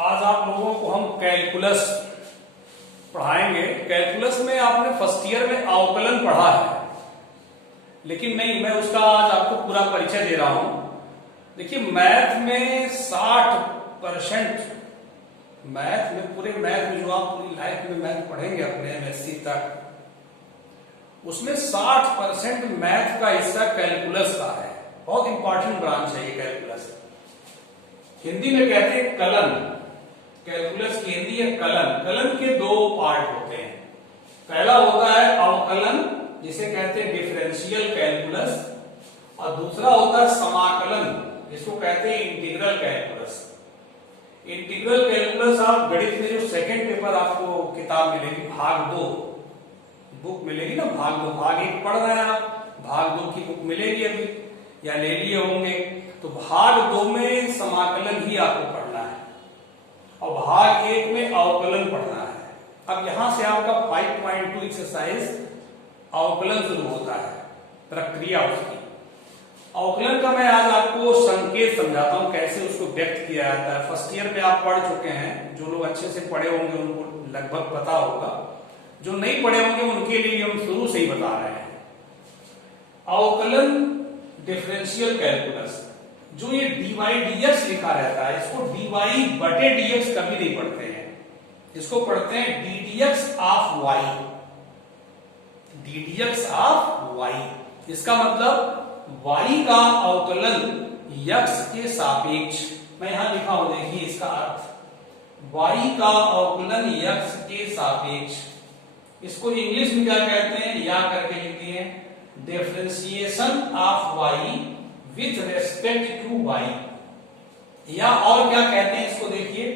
आज आप लोगों को हम कैलकुलस पढ़ाएंगे। कैलकुलस में आपने फर्स्ट ईयर में अवकलन पढ़ा है, लेकिन नहीं, मैं उसका आज आपको पूरा परिचय दे रहा हूं। देखिए, मैथ में 60% मैथ में पूरे मैथ में जो आप पूरी लाइफ में मैथ पढ़ेंगे अपने एमएससी तक, उसमें 60% मैथ का हिस्सा कैलकुलस का है। बहुत इंपॉर्टेंट ब्रांच है ये कैलकुलस। हिंदी में कहते हैं कलन। कैलकुलस की हिंदी है कलन। कलन के दो पार्ट होते हैं। पहला होता है अवकलन, जिसे कहते हैं डिफरेंशियल कैलकुलस, और दूसरा होता है समाकलन, जिसको कहते हैं इंटीग्रल कैलकुलस। इंटीग्रल कैलकुलस आप गणित में जो सेकंड पेपर आपको किताब मिलेगी, भाग 2 बुक मिलेगी ना, भाग 2, भाग 1 पढ़ रहे हैं आप, भाग 2 की बुक मिलेगी अभी या ले लिए होंगे। तो भाग 2 में समाकलन ही आपको पढ़ना है और भाग 1 में अवकलन पढ़ना है। अब यहां से आपका 5.2 एक्सरसाइज अवकलन शुरू होता है, प्रक्रिया उसकी। अवकलन का मैं आज आपको संकेत समझाता हूं, कैसे उसको व्यक्त किया जाता है। फर्स्ट ईयर में आप पढ़ चुके हैं, जो लोग अच्छे से पढ़े होंगे उनको लगभग पता होगा, जो नहीं पढ़े होंगे उनके लिए हम शुरू से ही बता रहे हैं। अवकलन डिफरेंशियल कैलकुलस, जो ये dy/dx लिखा रहता है, इसको dy/dx कभी नहीं पढ़ते हैं, इसको पढ़ते हैं ddx of y। ddx of y, इसका मतलब y का अवकलन x के सापेक्ष। मैं यहां लिखा हूं, देखिए इसका अर्थ, y का अवकलन x के सापेक्ष। इसको इंग्लिश में क्या कहते हैं, या करके लिखते हैं, differentiation of y with respect to y। या और क्या कहते हैं इसको, देखिए,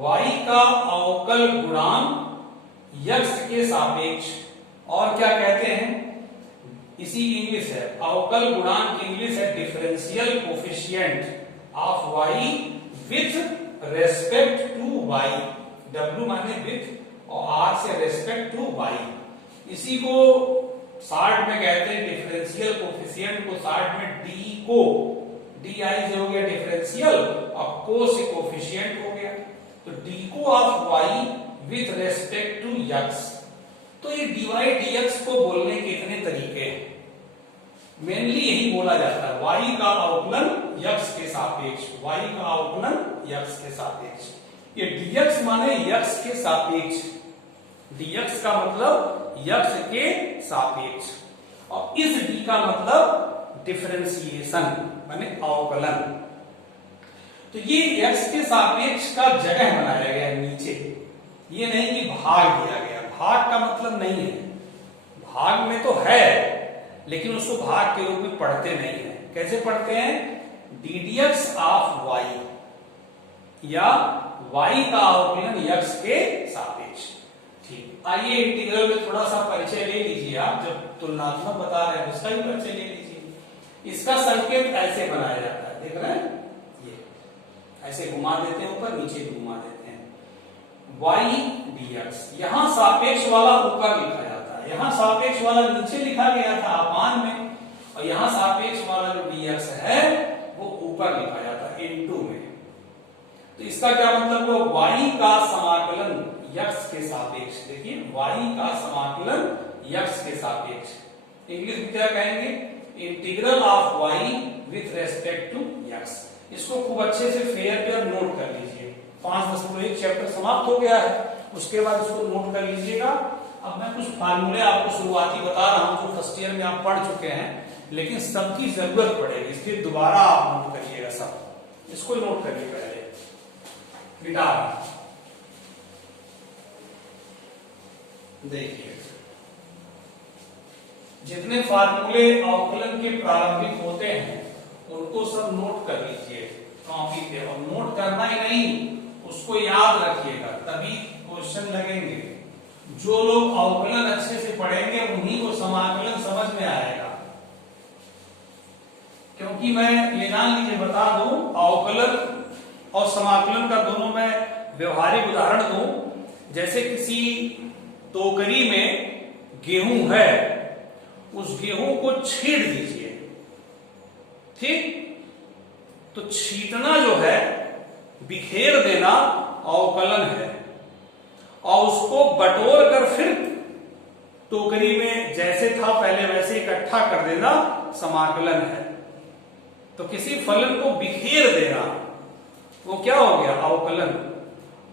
y का अवकल गुणांक x के सापेक्ष। और क्या कहते हैं, इसी इंग्लिश है, अवकल गुणांक की इंग्लिश है differential coefficient of y with respect to y। w माने विथ और r से रेस्पेक्ट टू y। इसी को शॉर्ट में कहते हैं डिफरेंशियल कोफिशिएंट को शॉर्ट में d को, di से हो गया डिफरेंशियल और को से कोफिशिएंट हो गया, तो d को of y with respect to x। तो ये dy/dx को बोलने के इतने तरीके हैं, मेनली यही बोला जाता है, y का अवकलन x के सापेक्ष, y का अवकलन x के सापेक्ष। ये dx माने x के सापेक्ष, dx का मतलब x के सापेक्ष, और इस d का मतलब डिफरेंशिएशन माने अवकलन। तो ये x के सापेक्ष का जगह बनाया गया नीचे, ये नहीं कि भाग दिया गया। भाग का मतलब नहीं है, भाग में तो है लेकिन उसको भाग के रूप में पढ़ते नहीं है। कैसे पढ़ते हैं, ddx ऑफ y, या y का अवकलन x के सापेक्ष। ठीक, आइए इंटीग्रल में थोड़ा सा परिचय ले लीजिए आप, जब तुलनात्मक बता रहे हैं उसका ही परिचय ले लीजिए। इसका संकेत ऐसे बनाया जाता है, देख रहे हैं, ये ऐसे घुमा देते हैं, ऊपर नीचे घुमा देते हैं, y/dx। यहां सापेक्ष वाला ऊपर लिखा जाता है, यहां सापेक्ष वाला नीचे लिखा गया था अपान में, और यहां सापेक्ष वाला जो dx है वो ऊपर लिखा जाता है इनटू में। तो इसका क्या मतलब हुआ, y का समाकलन x के सापेक्ष। देखिए, y का समाकलन x के सापेक्ष, इंग्लिश में क्या कहेंगे, integral of y with respect to x। इसको खूब अच्छे से फेयर पे नोट कर लीजिए। 5.1 चैप्टर समाप्त हो गया है, उसके बाद इसको नोट कर लीजिएगा। अब मैं कुछ फार्मूले आपको शुरुआती बता रहा हूं, जो फर्स्ट ईयर में आप पढ़ चुके हैं, लेकिन सबकी जरूरत पड़ेगी, इसलिए दोबारा आप नोट करिएगा सब। इसको नोट करिए पहले, गिटार। देखिए, जितने फार्मूले अवकलन के प्रारंभिक होते हैं उनको सब नोट कर लीजिए कॉपी पे, और नोट करना ही नहीं, उसको याद रखिएगा, तभी क्वेश्चन लगेंगे। जो लोग अवकलन अच्छे से पढ़ेंगे उन्हीं को समाकलन समझ में आएगा। क्योंकि मैं ये जान लीजिए, बता दूं, अवकलन और समाकलन का दोनों मैं व्यवहारिक उदाहरण दूं। जैसे किसी टोकरी में गेहूं है, उस गेहूं को छींट दीजिए, ठीक, तो छींटना जो है बिखेर देना अवकलन है, और उसको बटोर कर फिर टोकरी में जैसे था पहले वैसे इकट्ठा कर देना समाकलन है। तो किसी फलन को बिखेर देना वो क्या हो गया? अवकलन।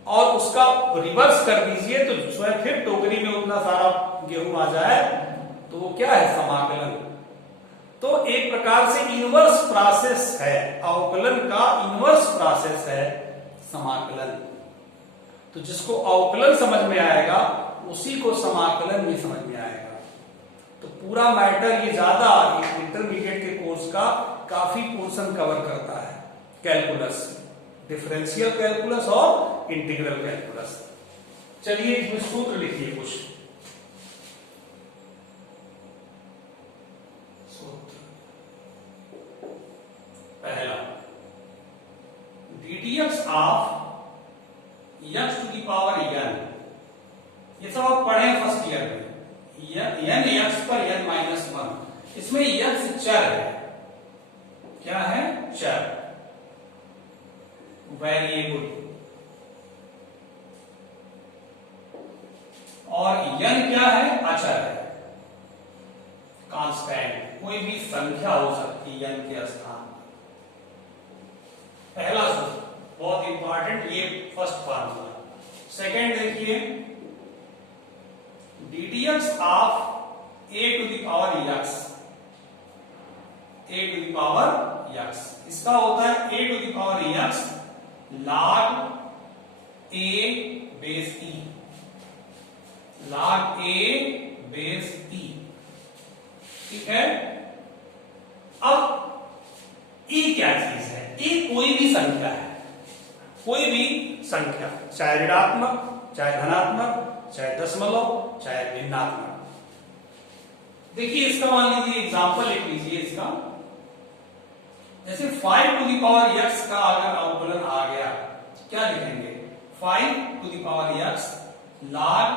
और उसका रिवर्स कर दीजिए तो स्वयं फिर टोकरी में उतना सारा गेहूं आ जाए तो वो क्या है? समाकलन। तो एक प्रकार से इनवर्स प्रोसेस है, अवकलन का इनवर्स प्रोसेस है समाकलन। तो जिसको अवकलन समझ में आएगा उसी को समाकलन भी समझ में आएगा। तो पूरा मैटर ये ज्यादा इंटरमीडिएट के कोर्स का काफी पोर्शन कवर करता है, कैलकुलस, डिफरेंशियल कैलकुलस और इंटीग्रल कैलकुलस। चलिए इसमें सूत्र लिखिए कुछ। सूत्र पहला, ddx of x to the power n, ये सब आप पढ़े फर्स्ट ईयर में, n x पर n माइनस 1, इसमें x चर है। क्या है? चर, वेरिएबल। और n क्या है? अचर है, कांस्टेंट, कोई भी संख्या हो सकती है n के स्थान। पहला सूत्र बहुत इंपॉर्टेंट, ये फर्स्ट फार्मूला। सेकंड देखिए, ddx of a to the power x, a to the power x, इसका होता है a to the power x log a base e, log a base e। ठीक है? अब e क्या चीज है? e कोई भी संख्या है, कोई भी संख्या, चाहे ऋणात्मक, चाहे धनात्मक, चाहे दशमलव, चाहे भिन्नात्मक। देखिए इसका मान लीजिए एग्जांपल लिख लीजिए इसका, जैसे 5 टू दी पावर x का अगर अवकलन आ गया, क्या लिखेंगे? 5 to the power x log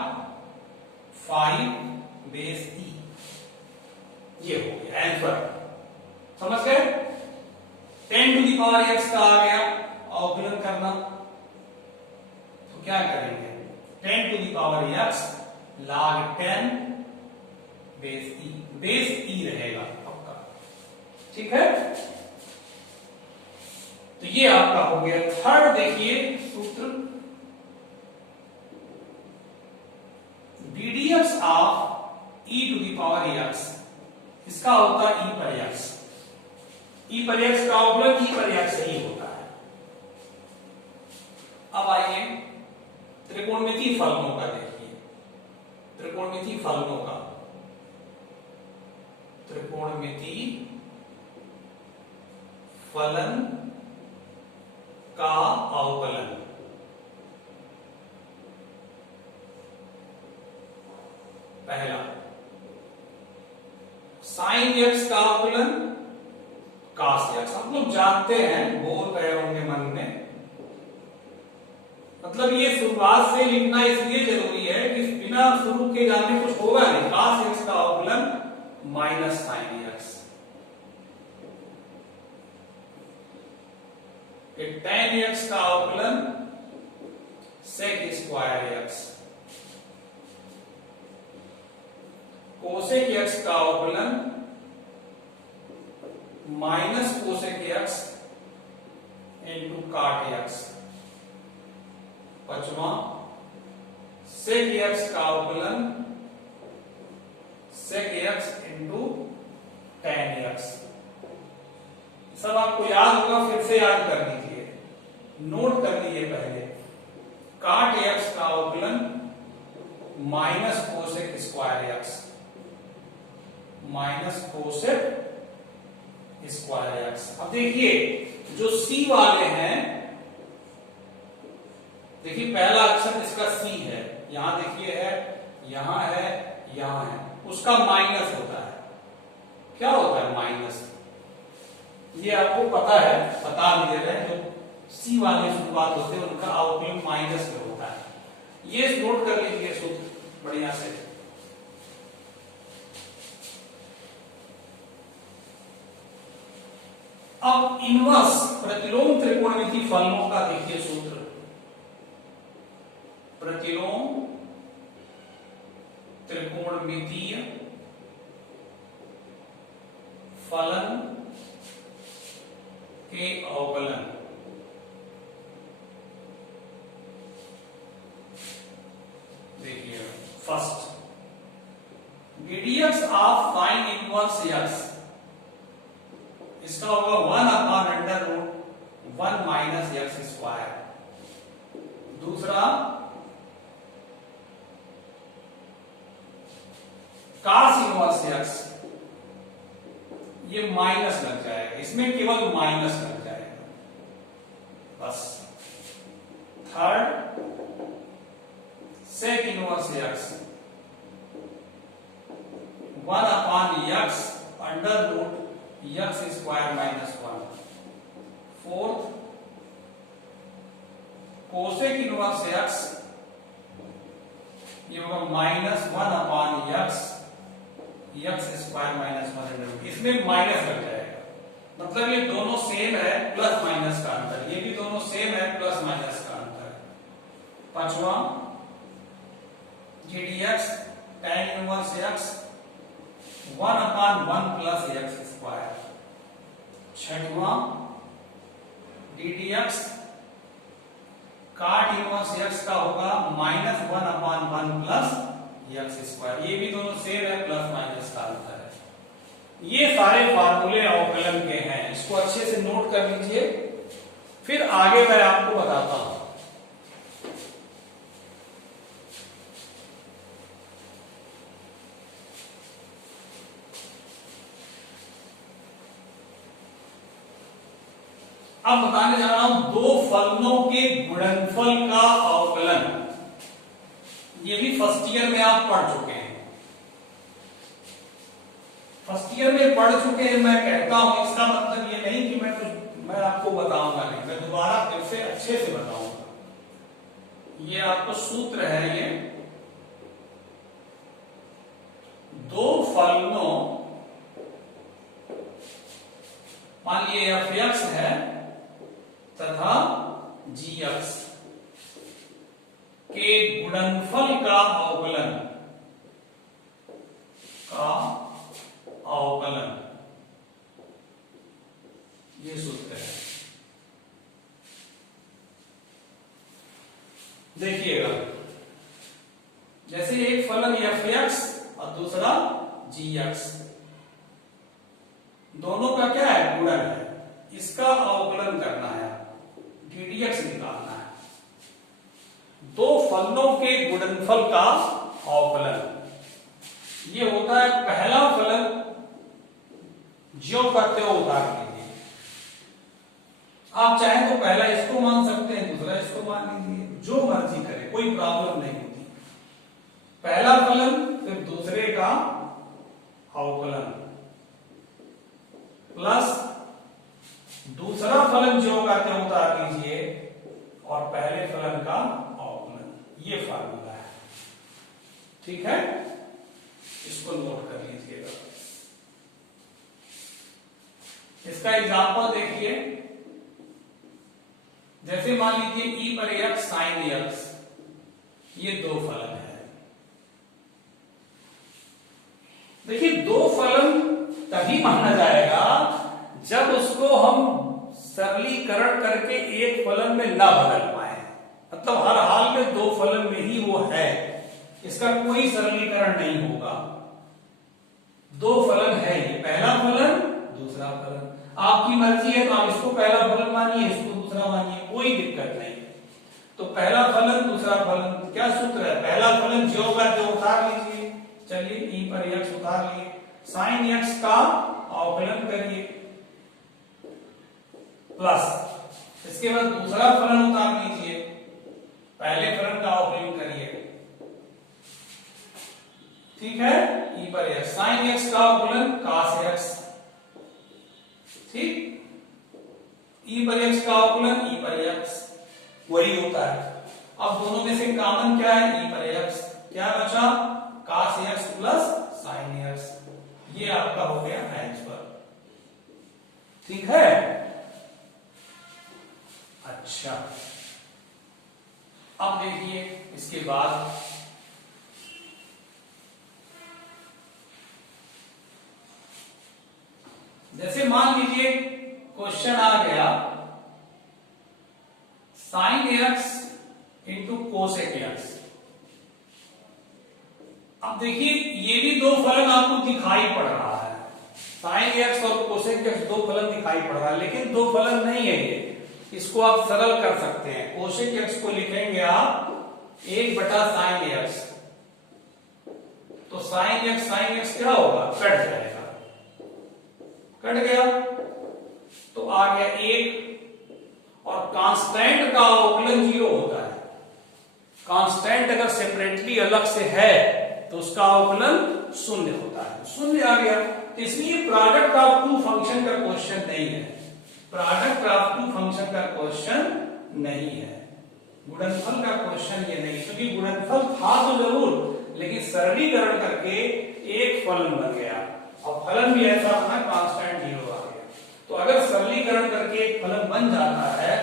5 base e, ये हो गया आंसर। समझ गए? 10 टू दी पावर x का आ गया अवकलन करना, तो क्या करेंगे? 10 to the power x log 10 base e, base e रहेगा आपका। ठीक है? तो ये आपका हो गया। थर्ड देखिए सूत्र, ddx of e to the power x, इसका होता है e पर x, e पर x का अवकलन e पर x ही होता है। अब आइए त्रिकोणमितीय फलनों का देखिए, त्रिकोणमितीय फलनों का, त्रिकोणमितीय फलन का अवकलन। पहला, साइन x का अवकलन cos x। आप लोग जानते हैं, बोल रहे होंगे मन में, मतलब ये शुरुआत से लिखना इसलिए जरूरी है कि बिना शुरू के जाने कुछ होगा नहीं। cos x का अवकलन minus sine x, tan x का अवकलन sec square x, cosec x का अवकलन minus cosec x into cot x। पांचवा, सेक x का अवकलन sec x into tan x। सब आपको याद होगा, फिर से याद कर लीजिए, नोट कर लीजिए पहले। काट x का अवकलन minus cosec square x, minus cosec square x। अब देखिए जो C वाले हैं, देखिए पहला अक्षर इसका C है, यहां देखिए है, यहां है, यहां है, उसका माइनस होता है। क्या होता है? माइनस। ये आपको पता है, बता भी दे रहे हैं, जो सी वाले शुरुआत होते हैं उनका अवकलन माइनस में होता है। ये नोट कर लीजिए सूत्र बढ़िया से। अब इनवर्स प्रतिलोम त्रिकोणमिति फलनों का देखिए सूत्र। प्रतिलोम त्रिकोणमितीय फलन के अवकलन। देखिए first ddx of sine inverse x, इसका होगा 1/√1 माइनस एक्स स्क्वायर। दूसरा cos इनवर्स x, ये माइनस लग जाएगा, इसमें केवल माइनस लग जाएगा बस। Third sec inverse x, 1/x √x square minus 1। Fourth cosec inverse x, ये होगा -1/x स्क्वायर माइनस 1/√। इसमें माइनस लग जाएगा, मतलब ये दोनों सेम है, प्लस माइनस का अंतर, ये भी दोनों सेम है, प्लस माइनस का अंतर। पांचवा ddx tan inverse x, 1/1 plus x square. छठवां ddx cot इनवर्स x का होगा -1/1 प्लस x स्क्वायर, ये भी दोनों सेम है, प्लस माइनस का अंतर है। ये सारे फार्मूले अवकलन के हैं, इसको अच्छे से नोट कर लीजिए, फिर आगे मैं आपको बताता हूं। अब बताने जा रहा हूं दो फलनों के गुणनफल का अवकलन। ये भी फर्स्ट ईयर में आप पढ़ चुके हैं, फर्स्ट ईयर में पढ़ चुके हैं। मैं कहता हूं इसका मतलब ये नहीं कि मैं आपको बताऊंगा नहीं, मैं दोबारा फिर से अच्छे से बताऊंगा। ये आपको सूत्र है, ये दो फलनों, मान लीजिए f(x) है तथा g(x) के गुणनफल का अवकलन ये सूत्र है। देखिएगा, जैसे एक फलन f(x) और दूसरा g(x), दोनों का क्या है, गुणन है, इसका अवकलन करना है, ddx निकालना है। दो फलनों के गुणनफल का अवकलन ये होता है, पहला फलन ज्यों करते हो उतार लीजिए। आप चाहें तो पहला इसको मान सकते हैं, दूसरा इसको मान लीजिए, जो मर्जी करें, कोई प्रॉब्लम नहीं होती। पहला फलन फिर दूसरे का अवकलन प्लस दूसरा फलन जो करते हो उतार लीजिए और पहले फलन का अवकलन, ये फार्मूला है। ठीक है, इसको नोट कर लीजिएगा। इसका एग्जांपल देखिए, जैसे मान लीजिए e पर x sin x, ये दो फलन है। देखिए, दो फलन तभी माना जाएगा जब उसको हम सरलीकरण करके एक फलन में ना बदल पाए, मतलब हर हाल में दो फलन में ही वो है, इसका कोई सरलीकरण नहीं होगा। दो फलन है, ये पहला फलन दूसरा फलन, आपकी मर्जी है तो आप इसको पहला फलन मानिए, इसको दूसरा मानिए, कोई दिक्कत नहीं। तो पहला फलन दूसरा फलन, क्या सूत्र है, पहला फलन जो होगा जो उतार लीजिए। चलिए e पर x उतार लिए, sin x का अवकलन करिए प्लस इसके बाद दूसरा फलन उतार लीजिए, पहले फलन का अवकलन करिए। ठीक है, e पर x, sin x का अवकलन cos x, ठीक, e पर x का अवकलन e पर x, वही होता है। अब दोनों में से कॉमन क्या है, e पर x, क्या बचा, cos x plus sin x, ये आपका हो गया आंसर। ठीक है। अच्छा, अब देखिए इसके बाद जैसे मान लीजिए क्वेश्चन आ गया sign x into cosec x. अब देखिए ये भी दो फलन आपको दिखाई पड़ रहा है, साइन एक्स और कोसेक एक्स दो फलन दिखाई पड़ रहा है, लेकिन दो फलन नहीं है ये। इसको आप सरल कर सकते हैं। कोसेक एक्स को लिखेंगे आप 1/sin एक्स, तो साइन एक्स क्या होगा, कट जाएगा, कट गया तो आ गया 1, और कांस्टेंट का अवकलन 0 होता है। कांस्टेंट अगर सेपरेटली अलग से है तो उसका अवकलन 0 होता है, 0 आ गया। इसलिए प्रोडक्ट ऑफ टू फंक्शन का क्वेश्चन नहीं है, प्रोडक्ट ऑफ टू फंक्शन का क्वेश्चन नहीं है, गुणनफल का क्वेश्चन ये नहीं, क्योंकि गुणनफल था तो जरूर, लेकिन सरलीकरण करके एक फलन बन गया, और फलन भी ऐसा बना कांस्टेंट 0 आ गया। तो अगर सरलीकरण करके एक फलन बन जाता है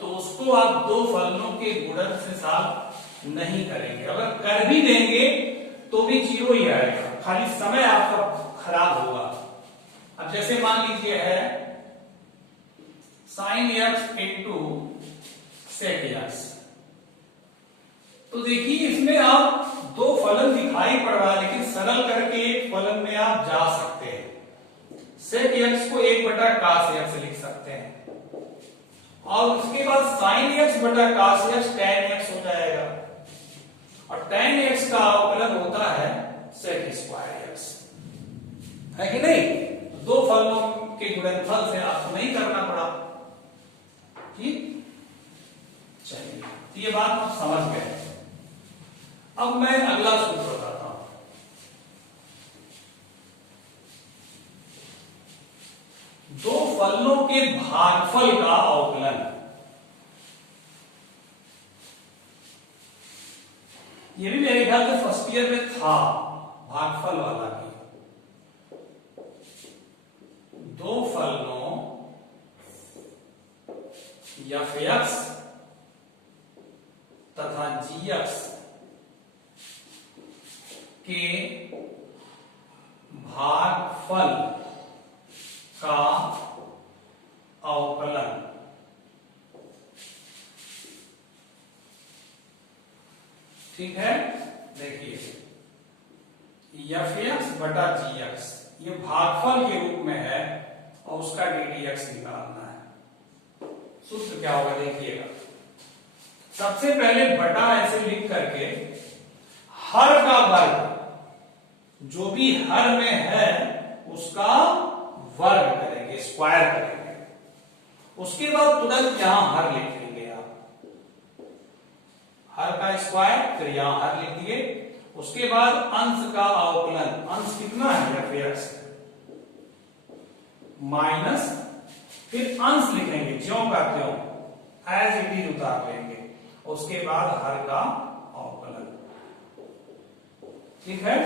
तो उसको आप दो फलनों के गुणन से साफ नहीं करेंगे, अगर कर भी देंगे तो भी 0 ही आएगा, खाली समय आपका खराब होगा। अब जैसे मान लीजिए है sine x into sec x, तो देखिए इसमें आप दो फलन दिखाई पड़ रहा है, लेकिन सरल करके एक फलन में आप जा सकते हैं। सेक एक्स को 1/cos एक्स लिख सकते हैं, और उसके बाद साइन एक्स बटा cos एक्स tan एक्स हो जाएगा, और tan एक्स का अवकलन होता है सेक स्क्वायर एक्स, है कि नहीं। दो फलनों के गुणनफल से आपको नहीं करना पड़ा, ठीक। चलिए, तो ये बात आप समझ गए। अब मैं अगला सूत्र बताता हूं। दो फलनों के भागफल का अवकलन, ये भी मेरे ख्याल से फर्स्ट ईयर में था, भागफल वाला भी। दो फलनों एफ एक्स तथा जी एक्स के भागफल का अवकलन, ठीक है। देखिए एफ एक्स बटा जी एक्स ये भागफल के रूप में है, और उसका डी एक्स निकालना है। सूत्र क्या होगा देखिएगा, सबसे पहले बटा ऐसे लिख करके हर का वर्ग, जो भी हर में है उसका वर्ग करेंगे, स्क्वायर करेंगे। उसके बाद तुरंत यहां हर लिखेंगे आप, हर का स्क्वायर, फिर यहां हर लिख दिए। उसके बाद अंश का अवकलन, अंश कितना है एफ एक्स माइनस, फिर अंश लिखेंगे ज्यों का त्यों, एज इट इज उतार लेंगे। उसके बाद हर का अवकलन, ठीक है।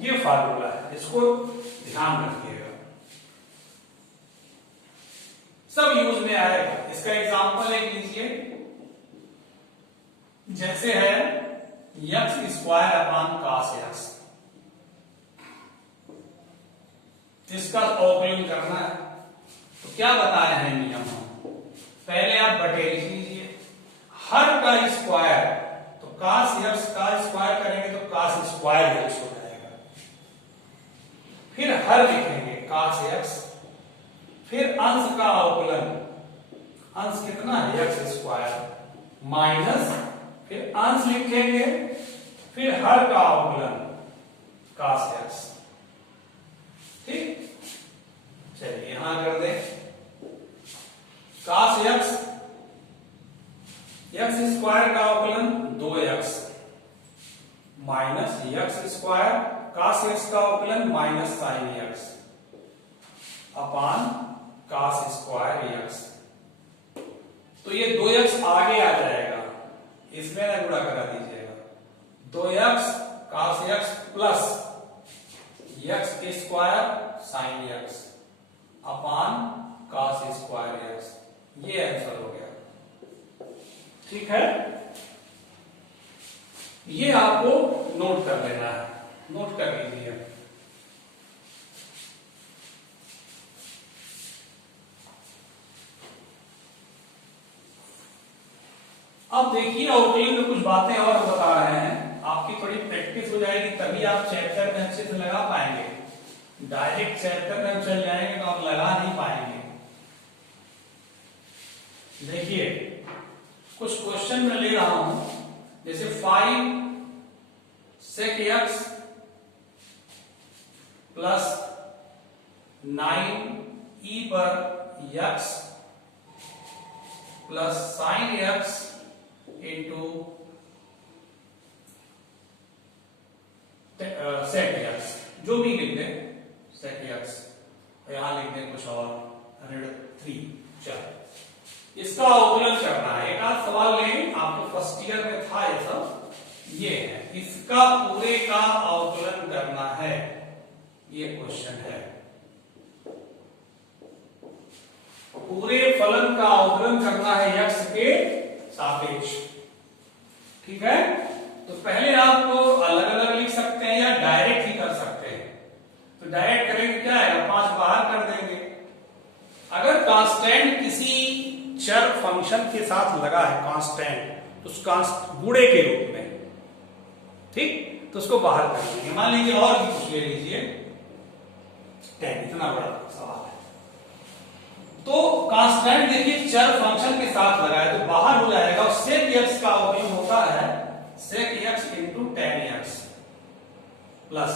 ये फार्मूला है, इसको ध्यान रखिएगा, सब यूज में आएगा। इसका एग्जांपल एक लीजिए, जैसे है x square upon cos x, इसका अवकलन करना है। तो क्या बताए हैं नियम, पहले आप बटे लिख लीजिए, हर का स्क्वायर, तो cos एक्स का स्क्वायर करेंगे तो cos स्क्वायर एक्स हो जाएगा, फिर हर लिखेंगे cos एक्स, फिर अंश का अवकलन, अंश कितना है एक्स स्क्वायर माइनस, फिर अंश लिखेंगे, फिर हर का अवकलन cos एक्स, ठीक। चलिए यहां कर दें, cos एक्स, एक्स स्क्वायर का अवकलन 2x minus x square, cos x का अवकलन minus sin x upon cos square x. तो ये 2x आगे आ जाएगा, इसमें ना गुणा करा दीजिएगा, 2x cos x plus x square sin x upon cos square x, ये आंसर हो गया। ठीक है, ये आपको नोट कर लेना है, नोट कर लीजिए। अब देखिए अवकलन में कुछ बातें और बता रहे हैं, आपकी थोड़ी प्रैक्टिस हो जाएगी तभी आप चैप्टर में अच्छे से लगा पाएंगे। डायरेक्ट चैप्टर में चल जाएंगे तो आप लगा नहीं पाएंगे। देखिए कुछ क्वेश्चन में ले रहा हूं, जैसे 5 sec x प्लस 9 e पर x plus sin x into sec x, जो भी लिख दे sec x, यहां लिख दे कुछ और 103। चलो इसका अवकलन करना है। एक आध सवाल लें, आपको फर्स्ट ईयर में था ये सब, ये है इसका पूरे का अवकलन करना है, ये क्वेश्चन है। पूरे फलन का अवकलन करना है x के सापेक्ष, ठीक है। तो पहले आप अलग अलग लिख सकते हैं या डायरेक्ट ही कर सकते हैं। तो डायरेक्ट करेंगे क्या है, 5 बाहर कर देंगे। अगर कांस्टेंट किसी चर फंक्शन के साथ लगा है कांस्टेंट, तो उस गुणे के रूप में, ठीक, तो उसको बाहर कर देंगे। मान लीजिए और भी कुछ ले लीजिए, 10, इतना बड़ा सवाल है। तो कांस्टेंट देखिए चर फंक्शन के साथ लगा है तो बाहर हो जाएगा, और sec x का अवकलन होता है sec x into tan x plus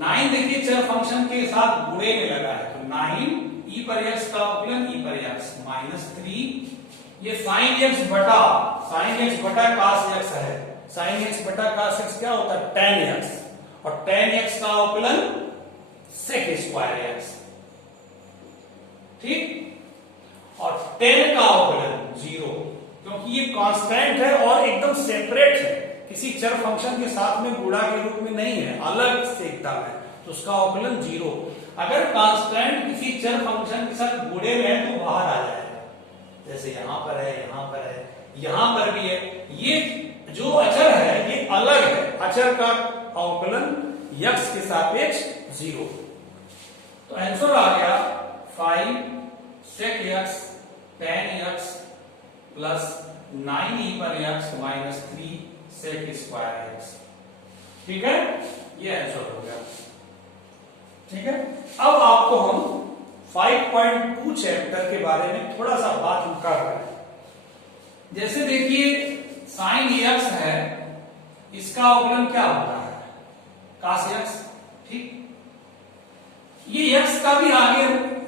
9 देखिए चर फंक्शन के साथ गुणे में लगा है तो 9 e पर x का अवकलन e पर x माइनस 3, ये sin x बटा cos x है। sin x बटा cos x क्या होता है, tan x, और tan x का अवकलन sec स्क्वायर x, ठीक। और 10 का अवकलन 0, क्योंकि ये कांस्टेंट है और एकदम सेपरेट है, किसी चर फंक्शन के साथ में गुणा के रूप में नहीं है, अलग से एकदम है, तो उसका अवकलन 0। अगर कांस्टेंट किसी चर फंक्शन के साथ गुणे में है तो बाहर आ जाएगा, जैसे यहां पर है, यहां पर है, यहां पर भी है। ये जो अचर है ये अलग है, अचर का अवकलन x के सापेक्ष 0। तो आंसर आ गया 5 sec x tan x plus 9 e पर x minus 3 sec square x, ठीक है, ये आंसर हो गया, ठीक है। अब आपको हम 5.2 चैप्टर के बारे में थोड़ा सा बात कर रहे हैं। जैसे देखिए sin x है, इसका अवकलन क्या होता है, cos x, ठीक। ये x का भी आगे,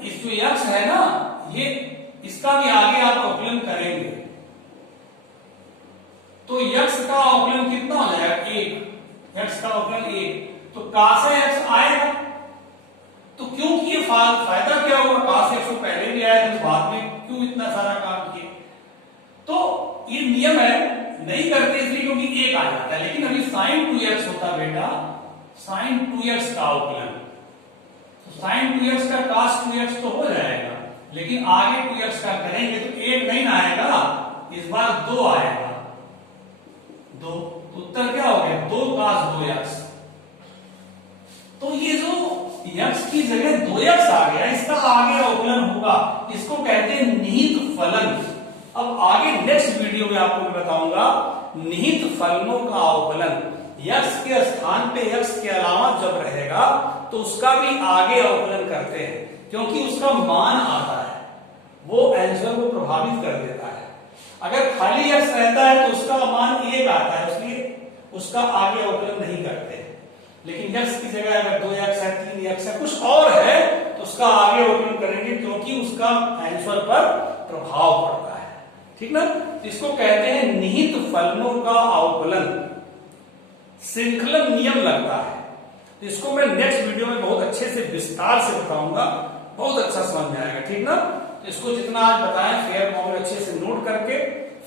इस जो x है ना, ये इसका भी आगे आप अवकलन करेंगे तो x का अवकलन कितना हो जाएगा, 1, x का अवकलन 1, तो cos x आएगा। तो क्योंकि ये फायदा क्या होगा, cos x तो पहले भी आया तो बाद में क्यों इतना सारा काम किए। तो ये नियम है, नहीं करते इसलिए क्योंकि 1 आ जाता है, लेकिन अभी sin 2x होता बेटा, sin 2x का अवकलन, तो sin 2x का cos 2x तो हो जाएगा, लेकिन आगे 2x का करेंगे तो 1 नहीं आएगा, इस बार 2 आएगा, 2, तो उत्तर क्या हो गया, 2 cos 2x। तो ये जो x की जगह 2x आ गया, इसका आगे अवकलन होगा, इसको कहते हैं निहित फलन। अब आगे नेक्स्ट वीडियो में आपको मैं बताऊंगा निहित फलनों का अवकलन, x के स्थान पे x के अलावा जब रहेगा तो उसका भी आगे अवकलन करते हैं, क्योंकि उसका मान आता है, वो आंसर को प्रभावित कर देता है। अगर खाली x रहता है तो उसका मान 1 आता है, इसलिए उसका आगे अवकलन नहीं करते। लेकिन x की जगह अगर 2x है, 3x है, कुछ और है तो उसका आगे अवकलन करेंगे, क्योंकि उसका आंसर पर प्रभाव पड़ता है, ठीक ना। इसको कहते हैं निहित फलनों का अवकलन, श्रृंखलन नियम लगता है। इसको मैं नेक्स्ट वीडियो में बहुत अच्छे से विस्तार से बताऊंगा, बहुत अच्छा समझ में आएगा, ठीक ना। तो इसको जितना आज बताएं फेयर फॉर्म अच्छे से नोट करके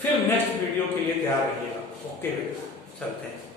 फिर नेक्स्ट वीडियो के लिए तैयार रहिएगा। ओके बेटा, चलते हैं।